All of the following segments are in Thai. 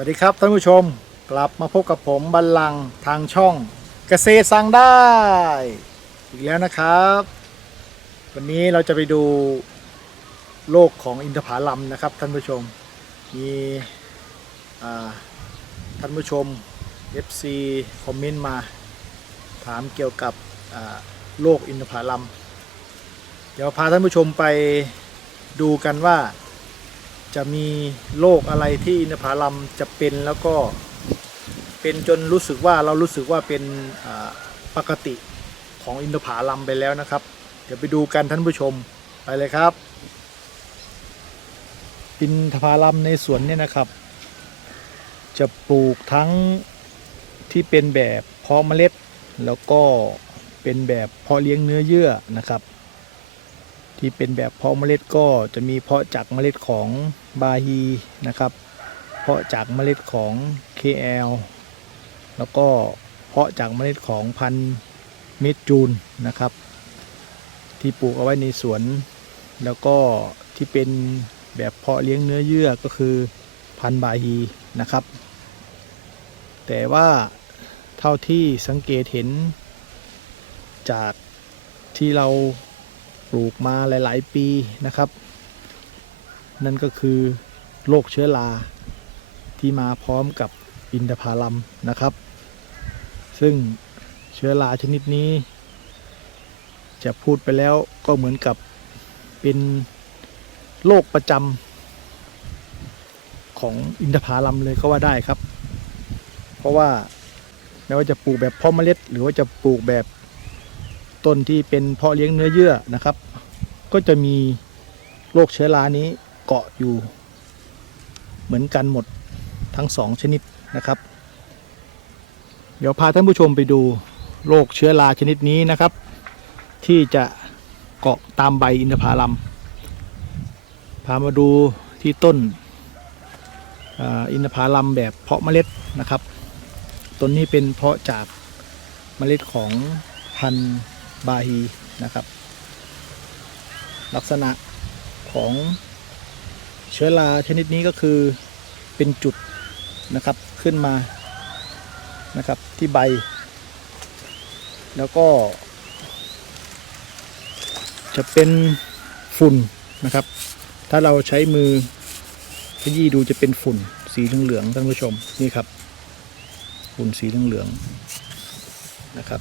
วัสดีครับท่านผู้ชมกลับมาพบกับผมบัลลังก์ทางช่องเกษตรสั่งได้ อีกแล้วนะครับ วันนี้เราจะไปดูโลกของอินทผลัมนะครับท่านผู้ชม มีท่านผู้ชม FC คอมเมนต์มา ถามเกี่ยวกับโลกอินทผลัม เดี๋ยวพาท่านผู้ชมไปดูกันว่า จะมีโรคอะไรที่อินทผลัมจะเป็นแล้วก็เป็นจนรู้สึกว่าเรารู้สึกว่าเป็นปกติของอินทผลัมไปแล้วนะครับ เดี๋ยวไปดูกันท่านผู้ชมไปเลยครับ อินทผลัมในสวนเนี่ยนะครับ จะปลูกทั้งที่เป็นแบบเพาะเมล็ด แล้วก็เป็นแบบเพาะเลี้ยงเนื้อเยื่อนะครับ ที่เป็นแบบเพาะเมล็ดก็จะมีเพาะจากเมล็ดของบาฮีนะครับ เพาะจากเมล็ดของ KL แล้วก็เพาะจากเมล็ดของพันธุ์เมดจูนนะครับ ที่ปลูกเอาไว้ในสวน แล้วก็ที่เป็นแบบเพาะเลี้ยงเนื้อเยื่อก็คือพันธุ์บาฮีนะครับ แต่ว่าเท่าที่สังเกตเห็นจากที่เรา ปลูกมาหลาย ๆ ปีนะครับ นั่นก็คือโรคเชื้อราที่มาพร้อมกับอินทผลัมนะครับ ซึ่งเชื้อราชนิดนี้ จะพูดไปแล้วก็เหมือนกับเป็นโรคประจำของอินทผลัมเลยก็ว่าได้ครับ เพราะว่าไม่ว่าจะปลูกแบบเพาะเมล็ด หรือว่าจะปลูกแบบ ต้นที่เป็นเพาะเลี้ยงเนื้อเยื่อนะครับ ก็จะมีโรคเชื้อรานี้เกาะอยู่ เหมือนกันหมดทั้งสองชนิดนะครับ เดี๋ยวพาท่านผู้ชมไปดูโรคเชื้อราชนิดนี้นะครับ ที่จะเกาะตามใบอินทผลัมพามาดูที่ต้นอ,อินทผลัมแบบเพาะเมล็ดนะครับ ต้นนี้เป็นเพาะจากเมล็ดของพันธุ์ บาฮีนะครับ ลักษณะของเชื้อราชนิดนี้ก็คือเป็นจุดนะครับขึ้นมานะครับที่ใบ แล้วก็ จะเป็นฝุ่นนะครับ ถ้าเราใช้มือขยี้ดูจะเป็นฝุ่นสีเหลืองๆท่านผู้ชมนี่ครับฝุ่นสีเหลืองๆนะครับ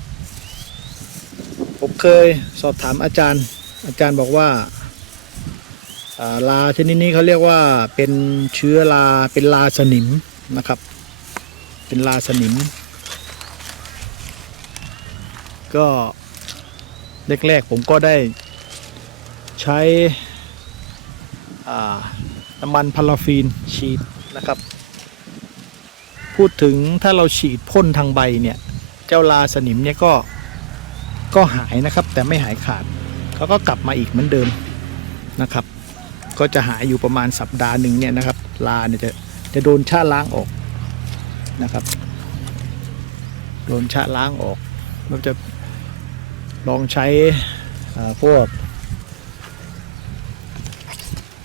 ผมเคยสอบถามอาจารย์ อาจารย์บอกว่าลาชนิดนี้เขาเรียกว่าเป็นเชื้อราเป็นลาสนิมนะครับ เป็นลาสนิม ก็แรกๆผมก็ได้ใช้น้ำมันพาราฟีนฉีดนะครับ พูดถึงถ้าเราฉีดพ่นทางใบเนี่ย เจ้าลาสนิมเนี่ยก็ ก็หายนะครับแต่ไม่หายขาดเขาก็กลับมาอีกเหมือนเดิมนะครับ ก็จะหายอยู่ประมาณสัปดาห์หนึ่งเนี่ยนะครับลาเนี่ยจะจะโดนชาล้างออกนะครับ โดนชาล้างออกเราจะลองใช้พวก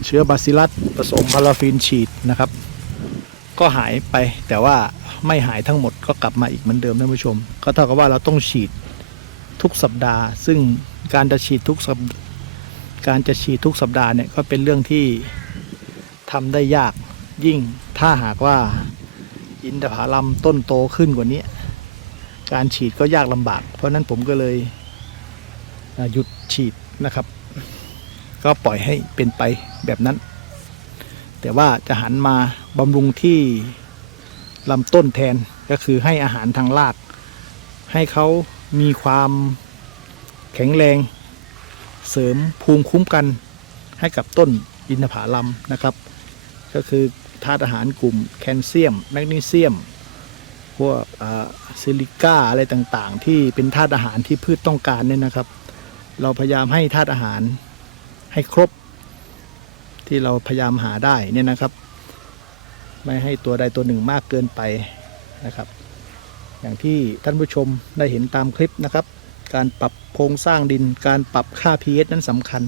เชื้อบาซิลัสผสมพาราฟินฉีดนะครับ ก็หายไปแต่ว่าไม่หายทั้งหมดก็กลับมาอีกเหมือนเดิมท่านผู้ชม ก็เท่ากับว่าเราต้องฉีด ทุกสัปดาห์ ซึ่งการจะฉีดทุกสัปการจะฉีดทุกสัปดาห์เนี่ยก็เป็นเรื่องที่ทำได้ยากยิ่งถ้าหากว่าอินทผลัมต้นโตขึ้นกว่านี้ การฉีดก็ยากลำบาก เพราะนั้นผมก็เลยหยุดฉีดนะครับ ก็ปล่อยให้เป็นไปแบบนั้น แต่ว่าจะหันมาบำรุงที่ลำต้นแทนก็คือให้อาหารทางราก ให้เขา มีความแข็งแรง เสริมภูมิคุ้มกันให้กับต้นอินทผลัมนะครับ ก็คือธาตุอาหารกลุ่มแคลเซียม แมกนีเซียม พวกซิลิก้าอะไรต่างๆ ที่เป็นธาตุอาหารที่พืชต้องการเนี่ยนะครับ เราพยายามให้ธาตุอาหารให้ครบ ที่เราพยายามหาได้เนี่ยนะครับ ไม่ให้ตัวใดตัวหนึ่งมากเกินไปนะครับ อย่างที่ท่านผู้ชมได้เห็นตามคลิปนะครับ การปรับโครงสร้างดิน การปรับค่า pH นั้นสำคัญ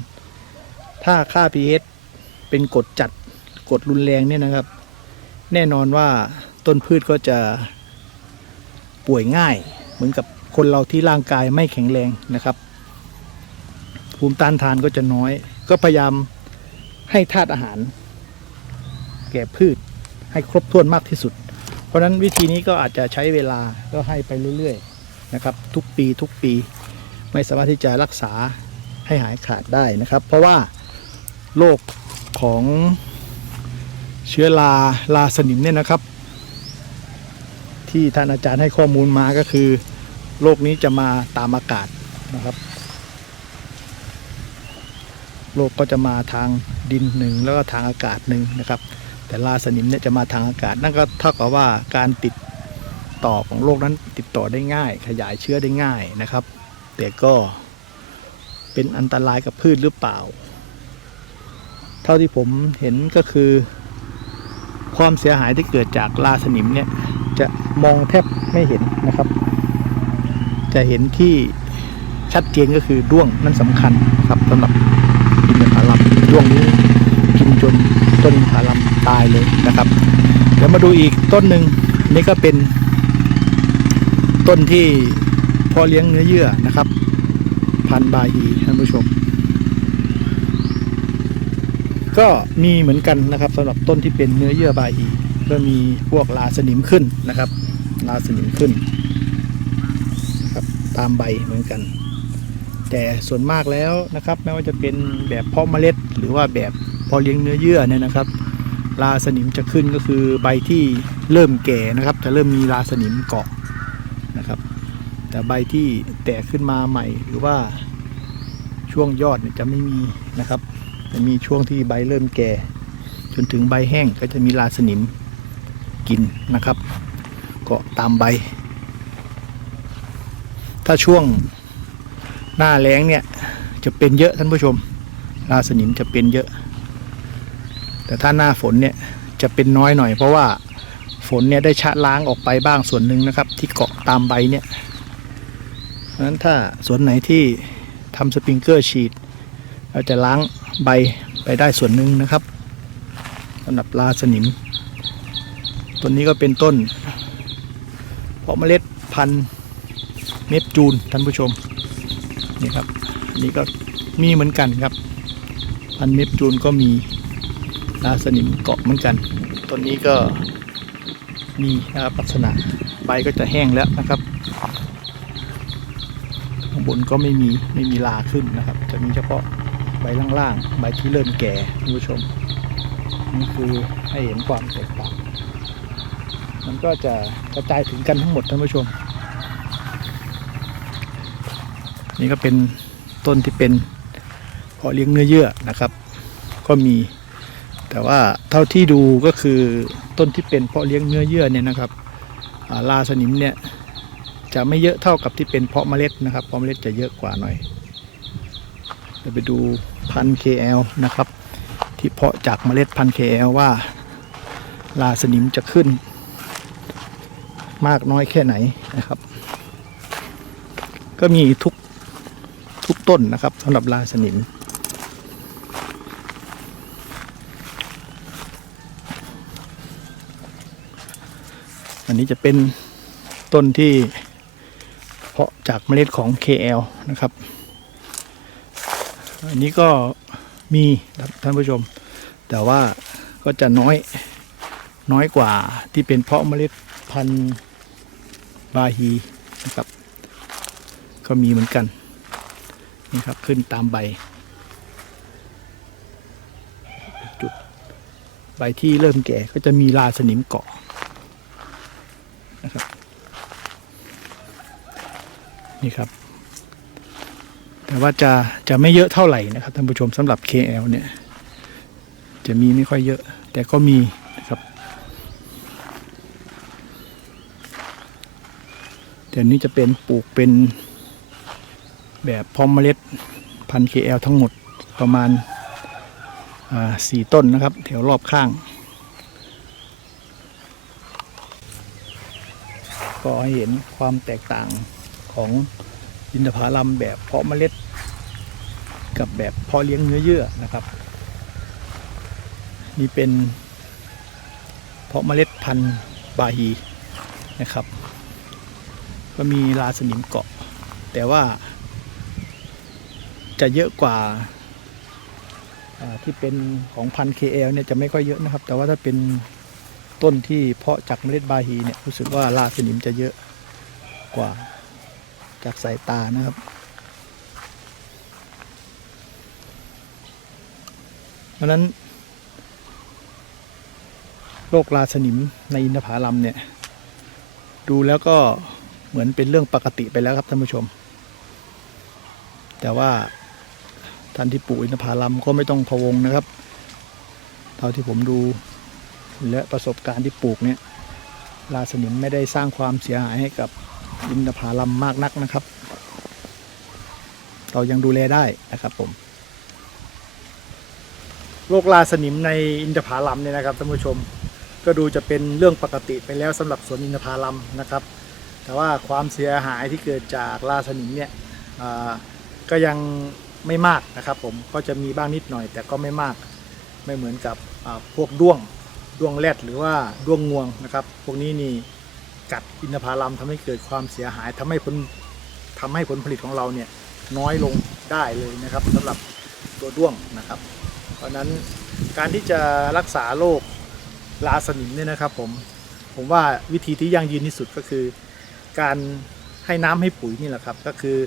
ถ้าค่า pH เป็นกดจัดกดรุนแรงเนี่ยนะครับ แน่นอนว่าต้นพืชก็จะป่วยง่าย เหมือนกับคนเราที่ร่างกายไม่แข็งแรงนะครับ ภูมิต้านทานก็จะน้อย ก็พยายามให้ธาตุอาหาร แก่พืชให้ครบถ้วนมากที่สุด เพราะฉะนั้นวิธีนี้ก็อาจจะใช้เวลาก็ให้ไปเรื่อยๆนะครับ ทุกปีทุกปีไม่สามารถที่จะรักษาให้หายขาดได้นะครับ เพราะว่าโรคของเชื้อราลาสนิมเนี่ยนะครับ ที่ท่านอาจารย์ให้ข้อมูลมาก็คือโรคนี้จะมาตามอากาศนะครับโรคก็จะมาทางดินหนึ่งแล้วก็ทางอากาศหนึ่งนะครับ แต่ลาสนิมเนี่ยจะมาทางอากาศ นั่นก็เท่ากับว่าการติดต่อของโรคนั้นติดต่อได้ง่าย ขยายเชื้อได้ง่ายนะครับ แต่ก็เป็นอันตรายกับพืชหรือเปล่า เท่าที่ผมเห็นก็คือ ความเสียหายที่เกิดจากลาสนิมเนี่ยจะมองแทบไม่เห็นนะครับ จะเห็นที่ชัดเจนก็คือด้วงนั่นสำคัญครับสำหรับอินทผลัมด้วงนี้กินจนต้นอินทผลัม ตายเลยนะครับ เดี๋ยวมาดูอีกต้นหนึ่งนี่ก็เป็นต้นที่พอเลี้ยงเนื้อเยื่อนะครับ พันบาฮีท่านผู้ชม ก็มีเหมือนกันนะครับสำหรับต้นที่เป็นเนื้อเยื่อบาฮีก็มีพวกลาสนิมขึ้นนะครับ ลาสนิมขึ้นครับตามใบเหมือนกัน แต่ส่วนมากแล้วนะครับ ไม่ว่าจะเป็นแบบเพาะเมล็ด หรือว่าแบบพาะเลี้ยงเนื้อเยื่อเนี่ยนะครับ ลาสนิมจะขึ้นก็คือใบที่เริ่มแก่นะครับ จะเริ่มมีลาสนิมเกาะนะครับ แต่ใบที่แตกขึ้นมาใหม่หรือว่าช่วงยอดเนี่ยจะไม่มีนะครับจะมีช่วงที่ใบเริ่มแก่ จนถึงใบแห้งก็จะมีลาสนิมกินนะครับ เกาะตามใบ ถ้าช่วงหน้าแล้งเนี่ยจะเป็นเยอะท่านผู้ชมลาสนิมจะเป็นเยอะ แต่ถ้าหน้าฝนเนี่ยจะเป็นน้อยหน่อย เพราะว่าฝนเนี่ยได้ชะล้างออกไปบ้างส่วนหนึ่งนะครับ ที่เกาะตามใบเนี่ยเพราะฉะนั้นถ้าสวนไหนที่ทำสปริงเกอร์ฉีดเราจะล้างใบไปได้ส่วนหนึ่งนะครับสำหรับลาสนิมต้นนี้ก็เป็นต้น เพาะเมล็ดพันธุ์เนปจูนท่านผู้ชมนี่ครับนนี้ก็มีเหมือนกันครับ พันธุ์เนปจูนก็มี ลาสนิมเกาะเหมือนกัน ต้นนี้ก็มีนะครับลักษณะใบก็จะแห้งแล้วนะครับข้างบนก็ไม่มีไม่มีลาขึ้นนะครับ จะมีเฉพาะใบล่างๆใบที่เริ่มแก่ท่านผู้ชมนี่คือให้เห็นความแตกต่างมันก็จะกระจายถึงกันทั้งหมดท่านผู้ชม นี่ก็เป็นต้นที่เป็นเพาะเลี้ยงเนื้อเยื่อนะครับ ก็มี แต่ว่าเท่าที่ดูก็คือต้นที่เป็นเพาะเลี้ยงเนื้อเยื่อเนี่ยนะครับลาสนิมเนี่ยจะไม่เยอะเท่ากับที่เป็นเพาะเมล็ดนะครับ เพาะเมล็ดจะเยอะกว่าหน่อยเดี๋ยวไปดูพันธุ์ KL นะครับ ที่เพาะจากเมล็ดพันธุ์ KL ว่า ลาสนิมจะขึ้น มากน้อยแค่ไหนนะครับ ก็มีทุกทุกต้นนะครับสำหรับลาสนิม อันนี้จะเป็นต้นที่เพาะจากเมล็ดของ KL นะครับ อันนี้ก็มีท่านผู้ชม แต่ว่าก็จะน้อยน้อยกว่าที่เป็นเพาะเมล็ดพันธุ์บาฮีนะครับ ก็มีเหมือนกันนี่ครับขึ้นตามใบ จุดใบที่เริ่มแก่ก็จะมีลาสนิมเกาะ นะครับนี่ครับ แต่ว่าจะจะไม่เยอะเท่าไหร่นะครับท่านผู้ชมสำหรับ KL เนี่ย จะมีไม่ค่อยเยอะ แต่ก็มีนะครับแต่นี้จะเป็นปลูกเป็นแบบพร้อมเมล็ดพันธุ์ KL ทั้งหมดประมาณสี่ต้นนะครับ แถวรอบข้าง ก็ให้เห็นความแตกต่างของอินทผลัมแบบเพาะเมล็ด กับแบบเพาะเลี้ยงเนื้อเยื่อนะครับนี่เป็นเพาะเมล็ดพันธุ์บาฮีนะครับ ก็มีราสนิมเกาะ แต่ว่าจะเยอะกว่าอ่าที่เป็นของพันธุ์ KL เนี่ยจะไม่ค่อยเยอะนะครับ แต่ว่าถ้าเป็น ต้นที่เพาะจากเมล็ดบาฮีเนี่ยรู้สึกว่าราสนิมจะเยอะกว่าจากสายตานะครับ เพราะนั้นโรคราสนิมในอินทผลัมเนี่ย ดูแล้วก็เหมือนเป็นเรื่องปกติไปแล้วครับท่านผู้ชม แต่ว่าท่านที่ปลูกอินทผลัมก็ไม่ต้องพะวงนะครับ เท่าที่ผมดู และประสบการณ์ที่ปลูกเนี่ยราสนิมไม่ได้สร้างความเสียหายให้กับอินทผลัมมากนักนะครับ เรายังดูแลได้นะครับผมโรคราสนิมในอินทผลัมเนี่ยนะครับท่านผู้ชมก็ดูจะเป็นเรื่องปกติไปแล้วสำหรับสวนอินทผลัมนะครับ แต่ว่าความเสียหายที่เกิดจากราสนิมเนี่ยก็ยังไม่มากนะครับผมก็จะมีบ้างนิดหน่อย แต่ก็ไม่มากไม่เหมือนกับพวกด้วง ด้วงแรดหรือว่าด้วงงวงนะครับ พวกนี้นี่กัดอินทผลัมทำให้เกิดความเสียหายทำให้ผลทำให้ผลผลิตของเราเนี่ยน้อยลงได้เลยนะครับสำหรับตัวด้วงนะครับ เพราะนั้นการที่จะรักษาโรคราสนิมเนี่ยนะครับผมผมว่าวิธีที่ยั่งยืนที่สุดก็คือ การให้น้ำให้ปุ๋ยนี่แหละครับ ก็คือ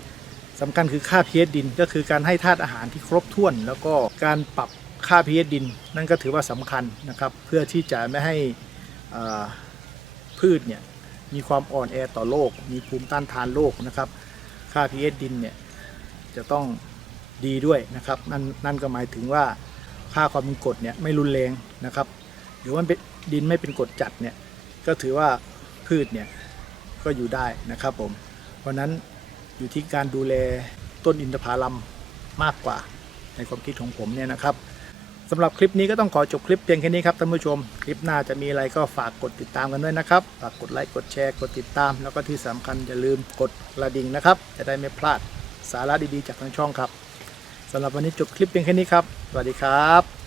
สำคัญคือค่า pH ดินก็คือการให้ธาตุอาหารที่ครบถ้วน แล้วก็การปรับ ค่า pH ดิน นั่นก็ถือว่าสำคัญนะครับ เพื่อที่จะไม่ให้พืชเนี่ยมีความอ่อนแอต่อโรคมีภูมิต้านทานโรคนะครับ ค่า pH ดินเนี่ยจะต้องดีด้วยนะครับ นั่นนั่นก็หมายถึงว่าค่าความเป็นกรดเนี่ยไม่รุนแรงนะครับ หรือว่าดินไม่เป็นกรดจัดเนี่ยก็ถือว่าพืชเนี่ยก็อยู่ได้นะครับผม เพราะฉะนั้นอยู่ที่การดูแลต้นอินทผลัมมากกว่าในความคิดของผมเนี่ยนะครับ สำหรับคลิปนี้ก็ต้องขอจบคลิปเพียงแค่นี้ครับท่านผู้ชม คลิปหน้าจะมีอะไรก็ฝากกดติดตามกันด้วยนะครับ ฝากกดไลค์กดแชร์กดติดตาม แล้วก็ที่สำคัญอย่าลืมกดกระดิ่งนะครับ จะได้ไม่พลาดสาระดีๆจากทางช่องครับสำหรับวันนี้จบคลิปเพียงแค่นี้ครับ สวัสดีครับ